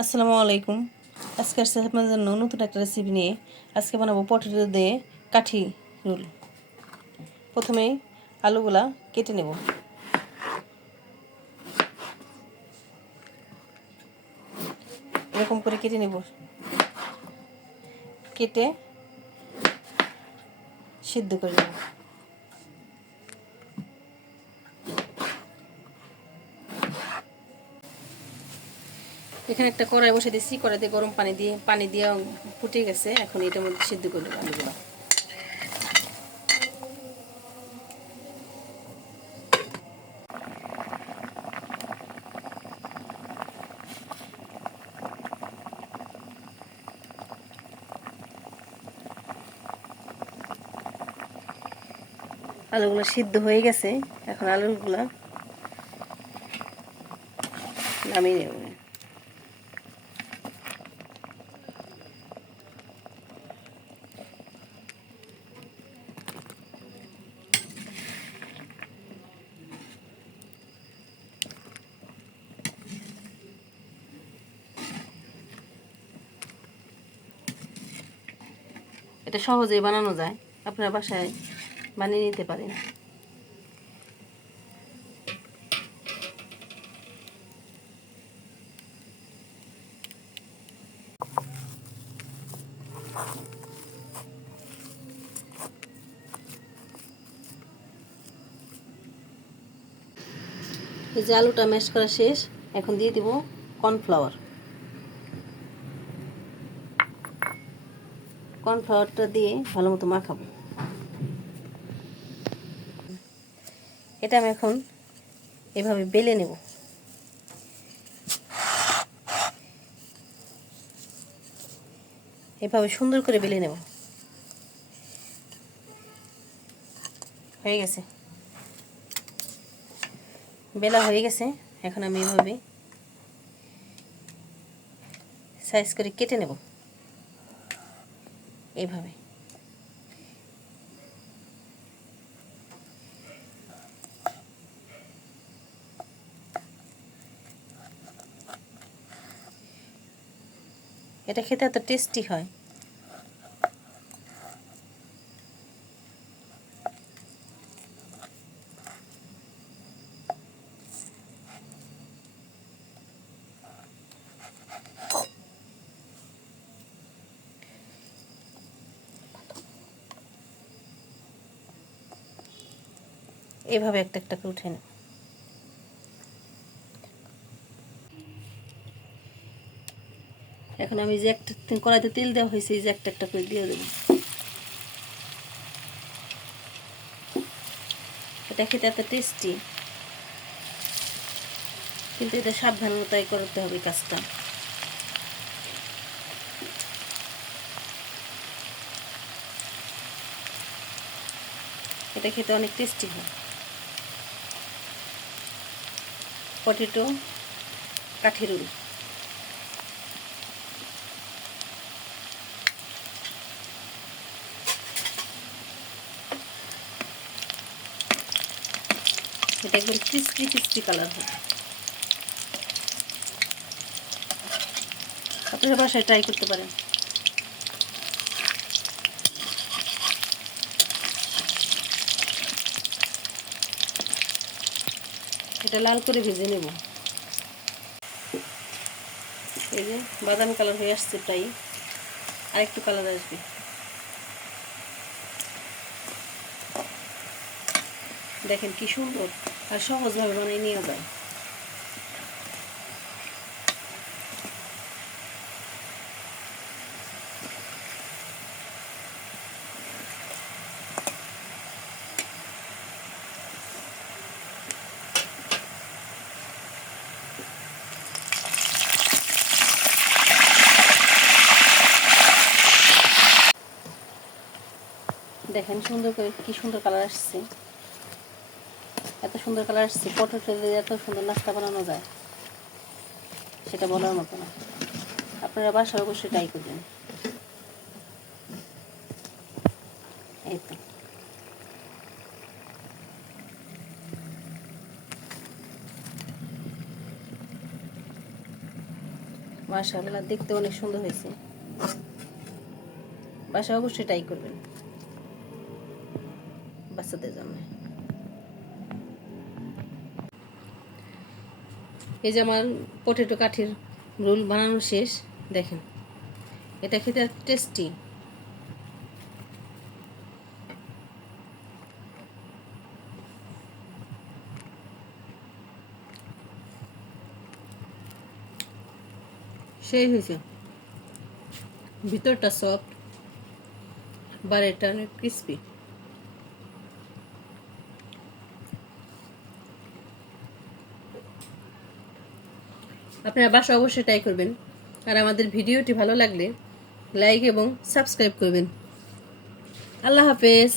আসসালামু আলাইকুম। আজকে আসছে আপনাদের জন্য নতুন একটা রেসিপি নিয়ে। আজকে বানাবো পটেটো দিয়ে কাঠি রোল। প্রথমেই আলুগুলা কেটে নেব। এরকম করে কেটে নেব, কেটে সিদ্ধ করে নেব। এখানে একটা কড়াই বসে দিয়েছি, কড়াইতে গরম পানি দিয়ে ফুটে গেছে। এখন এটার মধ্যে সিদ্ধ করে নেব আলুগুলো। আলুগুলো সিদ্ধ হয়ে গেছে, এখন আলুগুলো নামিয়ে নেব। এটা সহজেই বানানো যায়, আপনারা বাসায় বানিয়ে নিতে পারেন। এই যে আলুটা ম্যাশ করা শেষ, এখন দিয়ে দিব কর্নফ্লাওয়ারটা দিয়ে ভালো মতো মাখাবো। এটা আমি এখন এভাবে বেলে নেব। এভাবে সুন্দর করে বেলে নেব। হয়ে গেছে, বেলা হয়ে গেছে। এখন আমি এভাবে সাইজ করে কেটে নেব। এইভাবে এটা খেতে এত টেস্টি হয়। এইভাবে একটা একটা করে উঠে নেব। এখন আমি যে একটা কড়াইতে তেল দেওয়া হয়েছে, এই যে একটা একটা করে দিয়ে দেব। এটা খেতে এত টেস্টি, কিন্তু এটা সাবধানতাই করতে হবে কাজটা। এটা খেতে অনেক টেস্টি হয়। পটেটো কাঠি রোল। এটা একদম ক্রিস্পি ক্রিস্পি কালার হয়। আপনারা বাসায় ট্রাই করতে পারেন। এটা লাল করে ভেজে নেব। এই যে বাদামি কালার হয়ে আসছে, প্রায় আরেকটু কালার আসবে। দেখেন কি সুন্দর আর সহজভাবে বানিয়ে নেওয়া যায়। দেখেন সুন্দর করে কি সুন্দর কালার আসছে। এত সুন্দর কালার আসছে, পটেটো দিয়ে এত সুন্দর নাস্তা বানানো যায় সেটা বলার মতো না। আপনারা বাসায় অবশ্যই ট্রাই করবেন। এই তো মাশাআল্লাহ, দেখতে অনেক সুন্দর হয়েছে। বাসায় অবশ্যই ট্রাই করবেন বাচ্চাদের জন্য। এই যে আমার পটেটো কাঠির রোল বানানো শেষ। দেখেন, এটা খেতে টেস্টি। সেই হয়েছে, ভিতরটা সফট, বাইরেটা অনেক ক্রিস্পি। আপনারা বাসায় অবশ্যই ট্রাই করবেন। আর আমাদের ভিডিওটি ভালো লাগলে লাইক এবং সাবস্ক্রাইব করবেন। আল্লাহ হাফেজ।